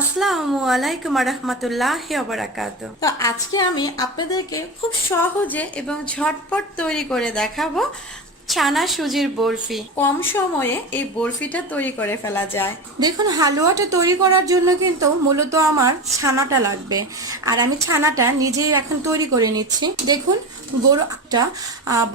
আসসালামু আলাইকুম রহমতুল্লাহ বারাকাত তো আজকে আমি আপনাদেরকে খুব সহজে এবং ঝটপট তৈরি করে দেখাবো ছানা সুজির বরফি। কম সময়ে এই বরফিটা তৈরি করে ফেলা যায়। দেখুন, হালুয়াটা তৈরি করার জন্য কিন্তু মূলত আমার ছানাটা লাগবে। আর আমি ছানাটা নিজেই এখন তৈরি করে নিচ্ছি। দেখুন, গরুটা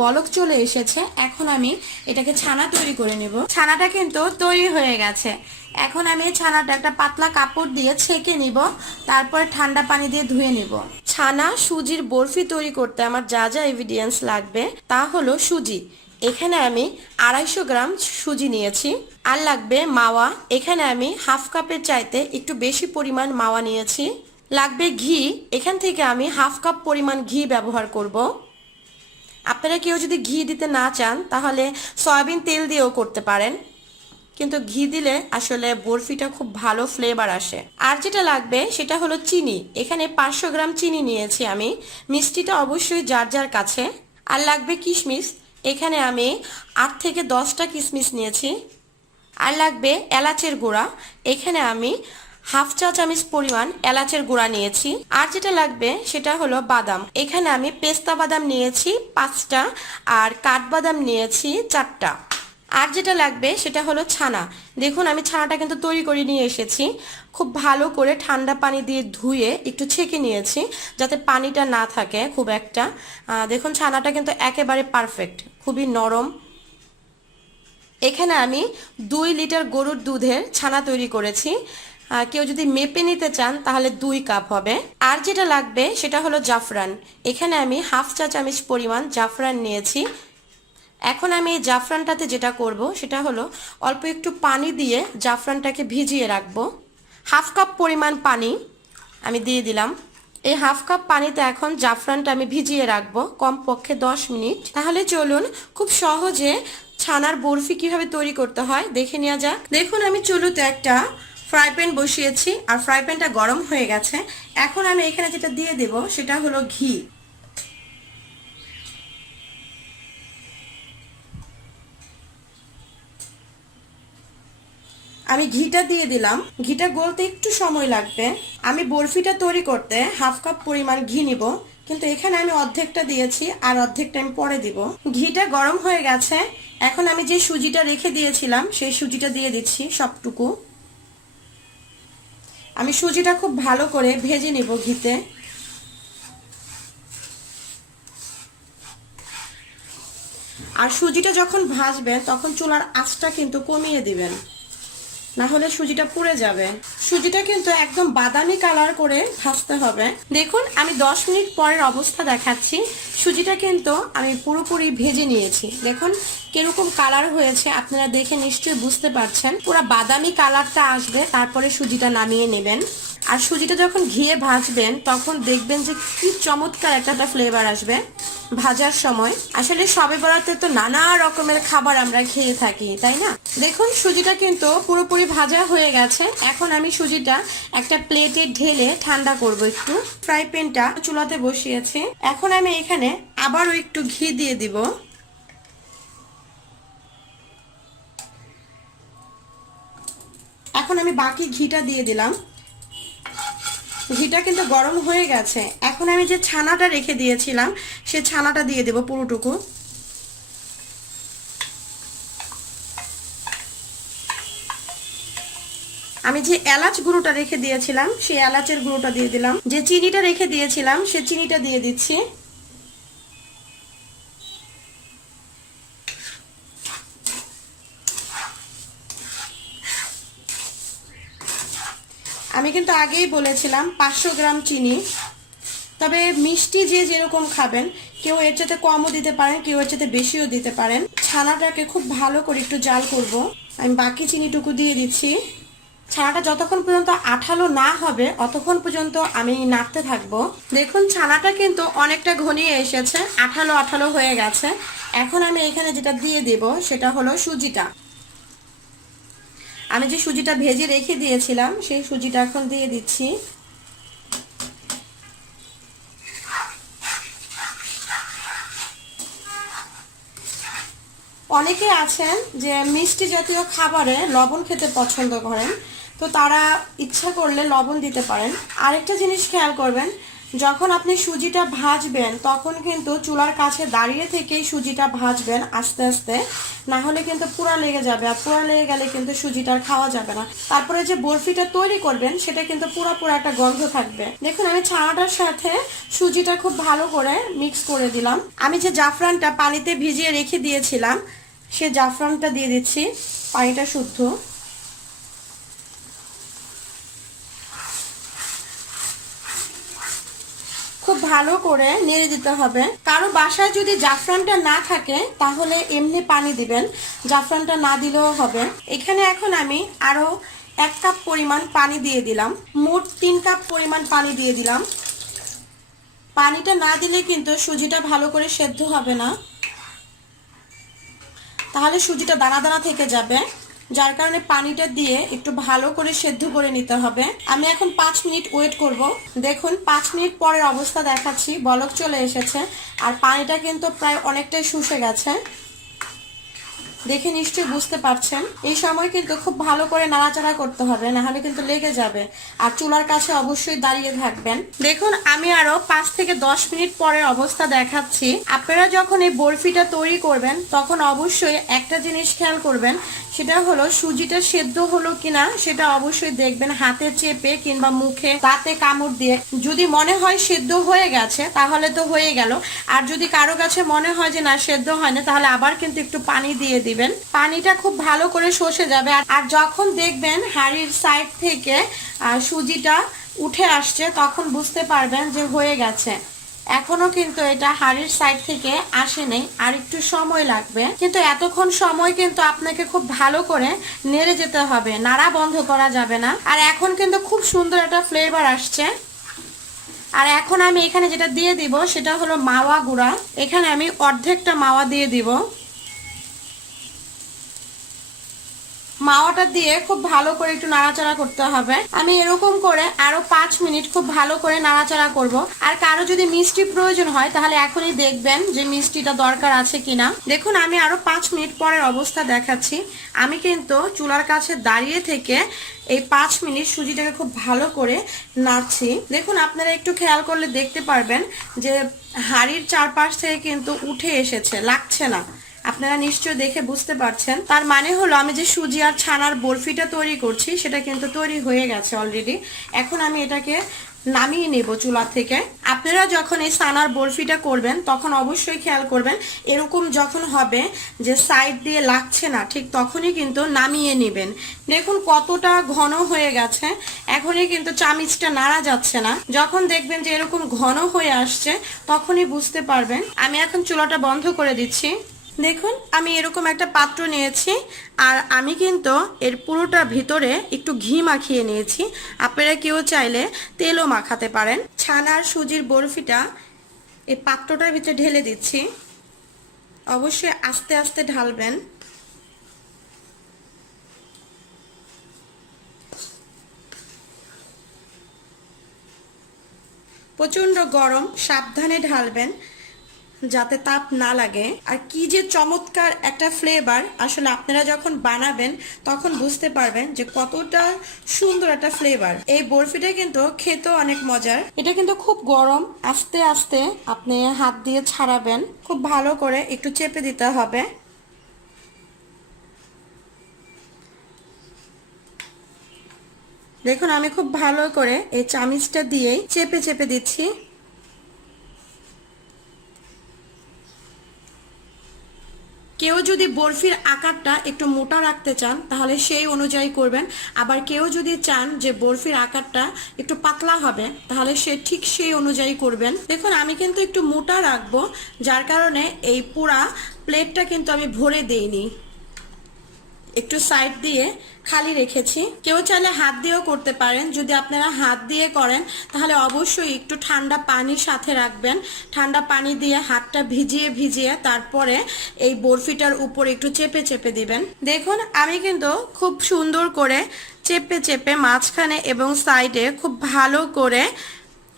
বলক চলে এসেছে। এখন আমি এটাকে ছানা তৈরি করে নেব। ছানাটা কিন্তু তৈরি হয়ে গেছে। এখন আমি ছানাটা একটা পাতলা কাপড় দিয়ে ছেঁকে নিব, তারপরে ঠান্ডা পানি দিয়ে ধুয়ে নিব। ছানা সুজির বরফি তৈরি করতে আমার যা যা এভিডিয়েন্স লাগবে তা হলো সুজি। এখানে আমি আড়াইশো গ্রাম সুজি নিয়েছি। আর লাগবে মাওয়া। এখানে আমি হাফ কাপের চাইতে একটু বেশি পরিমাণ মাওয়া নিয়েছি। লাগবে ঘি। এখান থেকে আমি হাফ কাপ পরিমাণ ঘি ব্যবহার করব। আপনারা কেউ যদি ঘি দিতে না চান, তাহলে সয়াবিন তেল দিয়েও করতে পারেন। কিন্তু ঘি দিলে আসলে বরফিটা খুব ভালো ফ্লেভার আসে। আর যেটা লাগবে সেটা হলো চিনি। এখানে পাঁচশো গ্রাম চিনি নিয়েছি আমি। মিষ্টিটা অবশ্যই যার যার কাছে। আর লাগবে কিশমিশ। এখানে আমি আট থেকে দশটা কিশমিশ নিয়েছি। আর লাগবে এলাচের গুঁড়া। এখানে আমি হাফ চা চামচ পরিমাণ এলাচের গুঁড়া নিয়েছি। আর যেটা লাগবে সেটা হলো বাদাম। এখানে আমি পেস্তা বাদাম নিয়েছি পাঁচটা। আর কাঠবাদাম নিয়েছি চারটা। আর যেটা লাগবে সেটা হলো ছানা। দেখুন, আমি ছানাটা কিন্তু তৈরি করে নিয়ে এসেছি। খুব ভালো করে ঠান্ডা পানি দিয়ে ধুয়ে একটু ছেঁকে নিয়েছি যাতে পানিটা না থাকে খুব একটা। দেখুন, ছানাটা কিন্তু একেবারে পারফেক্ট খুবই নরম। এখানে আমি দুই লিটার গরুর দুধের ছানা তৈরি করেছি। কেউ যদি মেপে নিতে চান, তাহলে দুই কাপ হবে। আর যেটা লাগবে সেটা হলো জাফরান। এখানে আমি হাফ চা চামচ পরিমাণ জাফরান নিয়েছি। এখন আমি এই জাফরানটাতে যেটা করব, সেটা হলো অল্প একটু পানি দিয়ে জাফরানটাকে ভিজিয়ে রাখব। হাফ কাপ পরিমাণ পানি আমি দিয়ে দিলাম। এই হাফ কাপ পানিতে এখন জাফরানটা আমি ভিজিয়ে রাখব কমপক্ষে দশ মিনিট। তাহলে চলুন খুব সহজে ছানার বরফি কীভাবে তৈরি করতে হয় দেখে নেওয়া যাক। দেখুন, আমি চুলোতে একটা ফ্রাই প্যান বসিয়েছি আর ফ্রাই প্যানটা গরম হয়ে গেছে। এখন আমি এখানে যেটা দিয়ে দেব সেটা হলো ঘি। আমি ঘিটা দিয়ে দিলাম। ঘিটা গলতে একটু সময় লাগবে। আমি বরফিটা তৈরি করতে হাফ কাপ পরিমাণ ঘি নিব। কিন্তু এখানে আমি অর্ধেকটা দিয়েছি আর অর্ধেকটা আমি পরে দিব। ঘিটা গরম হয়ে গেছে। এখন আমি যে সুজিটা রেখে দিয়েছিলাম, সেই সুজিটা দিয়ে দিচ্ছি সবটুকু। আমি সুজিটা খুব ভালো করে ভেজে নিব ঘিতে। আর সুজিটা যখন ভাজবেন তখন চুলার আঁচটা কিন্তু কমিয়ে দিবেন। না হলে সুজিটা পুড়ে যাবে। সুজিটা কিন্তু একদম বাদামি কালার করে ভাজতে হবে। দেখুন, আমি 10 মিনিট পরের অবস্থা দেখাচ্ছি। সুজিটা কিন্তু আমি পুরোপুরি ভেজে নিয়েছি। দেখুন, কীরকম কালার হয়েছে, আপনারা দেখে নিশ্চয়ই বুঝতে পারছেন। পুরো বাদামি কালারটা আসবে, তারপরে সুজিটা নামিয়ে নেবেন। আর সুজিটা যখন ঘিয়ে ভাজবেন, তখন দেখবেন যে কি চমৎকার একটা ফ্লেভার আসবে ভাজার সময়। আসলে সবে বরাতে তো নানা রকমের খাবার আমরা খেয়ে থাকি, তাই না? দেখুন, সুজিটা কিন্তু পুরোপুরি ভাজা হয়ে গেছে। এখন আমি সুজিটা একটা প্লেটে ঢেলে ঠান্ডা করব একটু। ফ্রাই প্যানটা চুলাতে বসিয়েছি। এখন আমি এখানে আবারও একটু ঘি দিয়ে দিব। এখন আমি বাকি ঘিটা দিয়ে দিলাম। ঘিটা কিন্তু গরম হয়ে গেছে। এখন আমি যে ছানাটা রেখে দিয়েছিলাম, সে ছানাটা দিয়ে দেব পুরোটুকু। আমি যে এলাচ গুঁড়োটা রেখে দিয়েছিলাম সেই এলাচের গুঁড়োটা দিয়ে দিলাম। যে চিনিটা রেখে দিয়েছিলাম, সে চিনিটা দিয়ে দিচ্ছি। কিন্তু আগেই বলেছিলাম, পাঁচশো গ্রাম চিনি। তবে মিষ্টি যে যেরকম খাবেন, কেউ এর চাইতে কমও দিতে পারেন, কেউ এর চাইতে বেশিও দিতে পারেন। ছানাটাকে খুব ভালো করে একটু জাল করব। আমি বাকি চিনিটুকু দিয়ে দিচ্ছি। ছানাটা যতক্ষণ পর্যন্ত আঠালো না হবে, অতক্ষণ পর্যন্ত আমি নাড়তে থাকব। দেখুন, ছানাটা কিন্তু অনেকটা ঘনিয়ে এসেছে, আঠালো আঠালো হয়ে গেছে। এখন আমি এখানে যেটা দিয়ে দেব, সেটা হলো সুজিটা। আমি যে সুজিটা ভেজে রেখে দিয়েছিলাম, সেই সুজিটা এখন দিয়ে দিচ্ছি। অনেকে আছেন যে মিষ্টি জাতীয় খাবারে লবণ খেতে পছন্দ করেন, তো তারা ইচ্ছা করলে লবণ দিতে পারেন। আরেকটা জিনিস খেয়াল করবেন যখন আপনি সুজিটা ভাজবেন, তখন কিন্তু চুলার কাছে দাঁড়িয়ে থেকেই সুজিটা ভাজবেন আস্তে আস্তে। না হলে কিন্তু পুরা লেগে যাবে আর পুরা লেগে গেলে কিন্তু সুজিটা খাওয়া যাবে না। তারপরে যে বরফিটা তৈরি করবেন, সেটা কিন্তু পুরো পুরো একটা গন্ধ থাকবে। দেখুন, আমি ছানাটার সাথে সুজিটা খুব ভালো করে মিক্স করে দিলাম। আমি যে জাফরানটা পানিতে ভিজিয়ে রেখে দিয়েছিলাম, সে জাফরানটা দিয়ে দিচ্ছি, পানিটা শুদ্ধ। ভালো করে নেড়ে দিতে হবে। কারও বাসায় যদি জাফরানটা না থাকে, তাহলে এমনি পানি দিবেন। জাফরানটা না দিলেও হবে। এখানে এখন আমি আরও এক কাপ পরিমাণ পানি দিয়ে দিলাম। মোট তিন কাপ পরিমাণ পানি দিয়ে দিলাম। পানিটা না দিলে কিন্তু সুজিটা ভালো করে সেদ্ধ হবে না। তাহলে সুজিটা দানা দানা থেকে যাবে। যার কারণে পানিটা দিয়ে একটু ভালো করে সেদ্ধ করে নিতে হবে। আমি এখন পাঁচ মিনিট ওয়েট করব। দেখুন, পাঁচ মিনিট পরের অবস্থা দেখাচ্ছি। বলক চলে এসেছে। আর পানিটা কিন্তু প্রায় অনেকটাই শুষে গেছে। দেখে নিশ্চয়ই বুঝতে পারছেন। এই সময় কিন্তু খুব ভালো করে নাড়াচাড়া করতে হবে, না হলে কিন্তু লেগে যাবে। আর চুলার কাছে অবশ্যই দাঁড়িয়ে থাকবেন। দেখুন, আমি আরও পাঁচ থেকে দশ মিনিট পরের অবস্থা দেখাচ্ছি। আপনারা যখন এই বরফিটা তৈরি করবেন, তখন অবশ্যই একটা জিনিস খেয়াল করবেন সেটা হলো সুজিটা সেদ্ধ হলো কিনা সেটা অবশ্যই দেখবেন হাতে চেপে কিংবা মুখে দাঁতে কামড় দিয়ে। যদি মনে হয় সেদ্ধ হয়ে গেছে, তাহলে তো হয়ে গেল। আর যদি কারও কাছে মনে হয় যে না, সেদ্ধ হয় না তাহলে আবার কিন্তু একটু পানি দিয়ে দিবেন। পানিটা খুব ভালো করে শোষে যাবে। আর- যখন দেখবেন হাড়ির সাইড থেকে সুজিটা উঠে আসছে, তখন বুঝতে পারবেন যে হয়ে গেছে। এখনও কিন্তু এটা হাড়ির সাইড থেকে আসে নেই আর একটু সময় লাগবে। কিন্তু এতক্ষণ সময় কিন্তু আপনাকে খুব ভালো করে নেড়ে যেতে হবে, নাড়া বন্ধ করা যাবে না। আর এখন কিন্তু খুব সুন্দর একটা ফ্লেভার আসছে। আর এখন আমি এখানে যেটা দিয়ে দিব, সেটা হলো মাওয়া গুঁড়া। এখানে আমি অর্ধেকটা মাওয়া দিয়ে দিব। মাওয়াটা দিয়ে খুব ভালো করে একটু নাড়াচাড়া করতে হবে। আমি এরকম করে আরও পাঁচ মিনিট খুব ভালো করে নাড়াচাড়া করব। আর কারও যদি মিষ্টি প্রয়োজন হয়, তাহলে এখনই দেখবেন যে মিষ্টিটা দরকার আছে কিনা। দেখুন, আমি আরও পাঁচ মিনিট পরের অবস্থা দেখাচ্ছি। আমি কিন্তু চুলার কাছে দাঁড়িয়ে থেকে এই পাঁচ মিনিট সুজিটাকে খুব ভালো করে নাড়ছি। দেখুন, আপনারা একটু খেয়াল করলে দেখতে পারবেন যে হাড়ির চারপাশ থেকে কিন্তু উঠে এসেছে, লাগছে না। আপনারা নিশ্চয় দেখে বুঝতে পারছেন। তার মানে হলো আমি যে সুজি আর ছানার বরফিটা তৈরি করছি, সেটা কিন্তু তৈরি হয়ে গেছে অলরেডি এখন আমি এটাকে নামিয়ে নেব চুলা থেকে। আপনারা যখন এই সানার বরফিটা করবেন, তখন অবশ্যই খেয়াল করবেন, এরকম যখন হবে যে সাইড দিয়ে লাগছে না, ঠিক তখনই কিন্তু নামিয়ে নেবেন। দেখুন কতটা ঘন হয়ে গেছে। এখনই কিন্তু চামিচটা নাড়া যাচ্ছে না। যখন দেখবেন যে এরকম ঘন হয়ে আসছে, তখনই বুঝতে পারবেন। আমি এখন চুলাটা বন্ধ করে দিচ্ছি। দেখুন, আমি এরকম একটা পাত্র নিয়েছি, আর আমি কিন্তু এর পুরোটা ভিতরে একটু ঘি মাখিয়ে নিয়েছি। আপনারা কেউ চাইলে তেলও মাখাতে পারেন। ছানার সুজির বরফিটা এই পাত্রটার ভিতরে ঢেলে দিচ্ছি। অবশ্যই আস্তে আস্তে ঢালবেন। প্রচণ্ড গরম, সাবধানে ঢালবেন। যাতে তাপ না লাগে। আর কি যে চমৎকার একটা ফ্লেভার আসলে আপনারা যখন বানাবেন, তখন বুঝতে পারবেন যে কতটা সুন্দর একটা ফ্লেভার এই বরফিটা কিন্তু খেতেও অনেক মজার। এটা কিন্তু খুব গরম, আস্তে আস্তে আপনি হাত দিয়ে ছাড়াবেন। খুব ভালো করে একটু চেপে দিতে হবে। দেখুন, আমি খুব ভালো করে এই চামিচটা দিয়েই চেপে চেপে দিচ্ছি। কেউ যদি বরফির আকারটা একটু মোটা রাখতে চান, তাহলে সেই অনুযায়ী করবেন। আবার কেউ যদি চান যে বরফির আকারটা একটু পাতলা হবে, তাহলে সে ঠিক সেই অনুযায়ী করবেন। দেখুন, আমি কিন্তু একটু মোটা রাখব, যার কারণে এই পুরা প্লেটটা কিন্তু আমি ভরে দেইনি। একটু সাইড দিয়ে খালি রেখেছি। কেউ চাইলে হাত দিয়েও করতে পারেন। যদি আপনারা হাত দিয়ে করেন, তাহলে অবশ্যই একটু ঠান্ডা পানির সাথে রাখবেন। ঠান্ডা পানি দিয়ে হাতটা ভিজিয়ে ভিজিয়ে তারপরে এই বরফিটার উপর একটু চেপে চেপে দিবেন। দেখুন, আমি কিন্তু খুব সুন্দর করে চেপে চেপে মাঝখানে এবং সাইডে খুব ভালো করে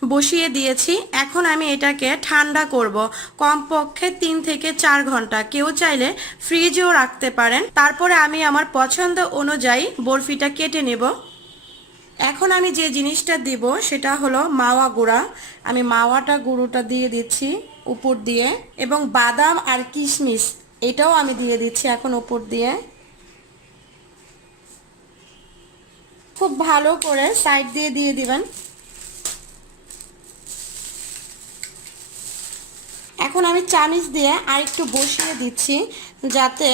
বসিয়ে দিয়েছি। এখন আমি এটাকে ঠান্ডা করব। কমপক্ষে তিন থেকে চার ঘণ্টা। কেউ চাইলে ফ্রিজেও রাখতে পারেন। তারপরে আমি আমার পছন্দ অনুযায়ী বরফিটা কেটে নেব। এখন আমি যে জিনিসটা দিব, সেটা হলো মাওয়া গুঁড়া। আমি মাওয়াটা গুঁড়োটা দিয়ে দিচ্ছি উপর দিয়ে। এবং বাদাম আর কিশমিশ, এটাও আমি দিয়ে দিচ্ছি এখন উপর দিয়ে। খুব ভালো করে সাইড দিয়ে দিয়ে দিবেন। এখন আমি চামিচ দিয়ে আর একটু বসিয়ে দিচ্ছি যাতে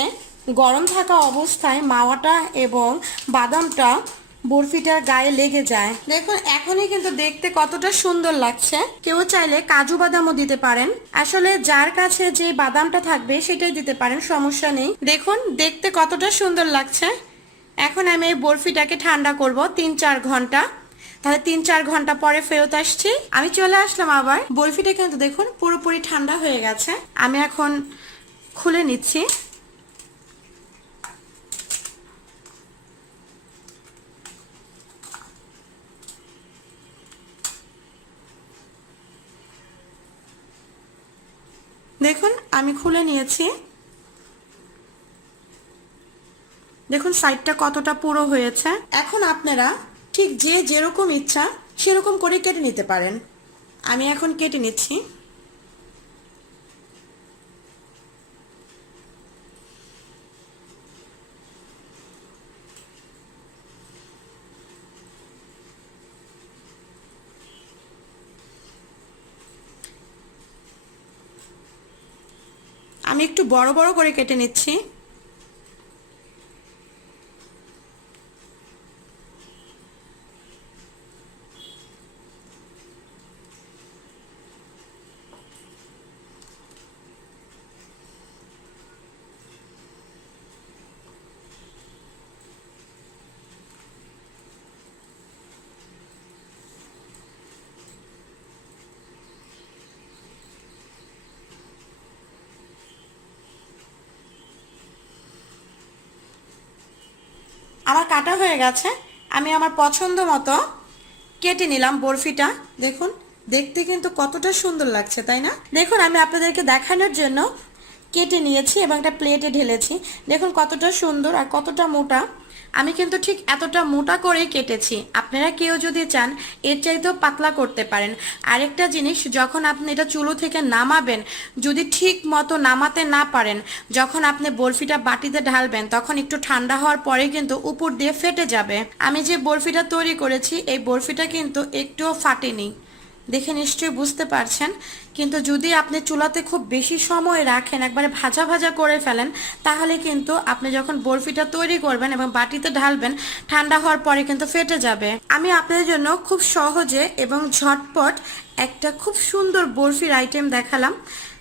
গরম থাকা অবস্থায় মাওয়াটা এবং বাদামটা বরফিটার গায়ে লেগে যায়। দেখুন, এখনই কিন্তু দেখতে কতটা সুন্দর লাগছে। কেউ চাইলে কাজু বাদামও দিতে পারেন। আসলে যার কাছে যে বাদামটা থাকবে সেটাই দিতে পারেন, সমস্যা নেই। দেখুন, দেখতে কতটা সুন্দর লাগছে। এখন আমি এই বরফিটাকে ঠান্ডা করব তিন চার ঘণ্টা। তাহলে তিন চার ঘণ্টা পরে ফেরত আসছি। আমি চলে আসলাম আবার। বরফিটা কিন্তু দেখুন পুরোপুরি ঠান্ডা হয়ে গেছে। আমি এখন খুলে নিচ্ছি। দেখুন, আমি খুলে নিয়েছি। দেখুন সাইডটা কতটা পুরো হয়েছে। এখন আপনারা ঠিক যে যেরকম ইচ্ছা, সেরকম করে কেটে নিতে পারেন। আমি এখন কেটে নিচ্ছি। আমি একটু বড় বড় করে কেটে নিচ্ছি। আমার কাটা হয়ে গেছে। আমি আমার পছন্দ মতো কেটে নিলাম বরফিটা। দেখুন, দেখতে কিন্তু কতটা সুন্দর লাগছে, তাই না? দেখুন, আমি আপনাদেরকে দেখানোর জন্য কেটে নিয়েছি এবং একটা প্লেটে ঢেলেছি। দেখুন কতটা সুন্দর আর কতটা মোটা। আমি কিন্তু ঠিক এতটা মোটা করেই কেটেছি। আপনারা কেউ যদি চান, এর চাইতেও পাতলা করতে পারেন। আরেকটা জিনিস, যখন আপনি এটা চুলো থেকে নামাবেন, যদি ঠিক মতো নামাতে না পারেন, যখন আপনি বরফিটা বাটিতে ঢালবেন, তখন একটু ঠান্ডা হওয়ার পরে কিন্তু উপর দিয়ে ফেটে যাবে। আমি যে বরফিটা তৈরি করেছি, এই বরফিটা কিন্তু একটুও ফাটেনি। দেখে নিশ্চয়ই বুঝতে পারছেন। কিন্তু যদি আপনি চুলাতে খুব বেশি সময় রাখেন, একবারে ভাজা ভাজা করে ফেলেন, তাহলে কিন্তু আপনি যখন বরফিটা তৈরি করবেন এবং বাটিতে ঢালবেন, ঠান্ডা হওয়ার পরে কিন্তু ফেটে যাবে। আমি আপনাদের জন্য খুব সহজে এবং ঝটপট একটা খুব সুন্দর বরফির আইটেম দেখালাম।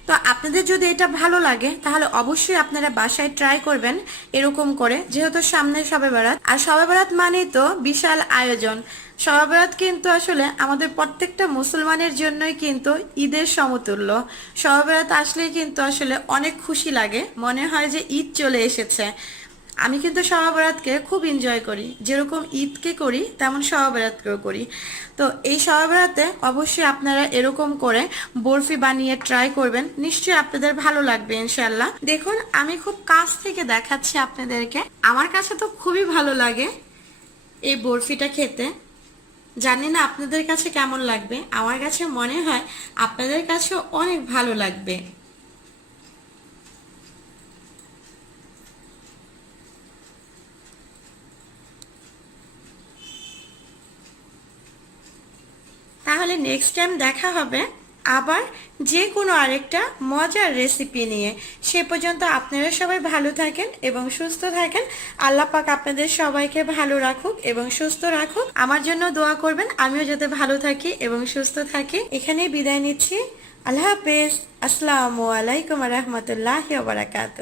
তো আপনাদের যদি এটা ভালো লাগে, তাহলে অবশ্যই আপনারা বাসায় ট্রাই করবেন এরকম করে, যেহেতু সামনে সবে বেড়াত আর সবে বেড়াত মানেই তো বিশাল আয়োজন। সবে বেড়াত কিন্তু আসলে আমাদের প্রত্যেকটা মুসলমানের জন্যই কিন্তু ঈদের সমতুল্য। সবে বেড়াত আসলেই কিন্তু আসলে অনেক খুশি লাগে। মনে হয় যে ঈদ চলে এসেছে। আমি কিন্তু সহবরাতকে খুব এনজয় করি। যেরকম ঈদকে করি, তেমন সহবরাতকেও করি। তো এই সহবরাতে অবশ্যই আপনারা এরকম করে বরফি বানিয়ে ট্রাই করবেন। নিশ্চয়ই আপনাদের ভালো লাগবে ইনশাল্লাহ দেখুন, আমি খুব কাছ থেকে দেখাচ্ছি আপনাদেরকে। আমার কাছে তো খুবই ভালো লাগে এই বরফিটা খেতে। জানি না আপনাদের কাছে কেমন লাগবে। আমার কাছে মনে হয় আপনাদের কাছেও অনেক ভালো লাগবে। তাহলে নেক্সট টাইম দেখা হবে। আবার যে কোনো আরেকটা মজার রেসিপি নিয়ে। সে পর্যন্ত আপনারা সবাই ভালো থাকেন এবং সুস্থ থাকেন। আল্লাহ পাক আপনাদের সবাইকে ভালো রাখুক এবং সুস্থ রাখুক। আমার জন্য দোয়া করবেন। আমিও যাতে ভালো থাকি এবং সুস্থ থাকি। এখানেই বিদায় নিচ্ছি। আল্লাহ হাফেজ। আসসালামু আলাইকুম রহমতুল্লাহ বারাকাতু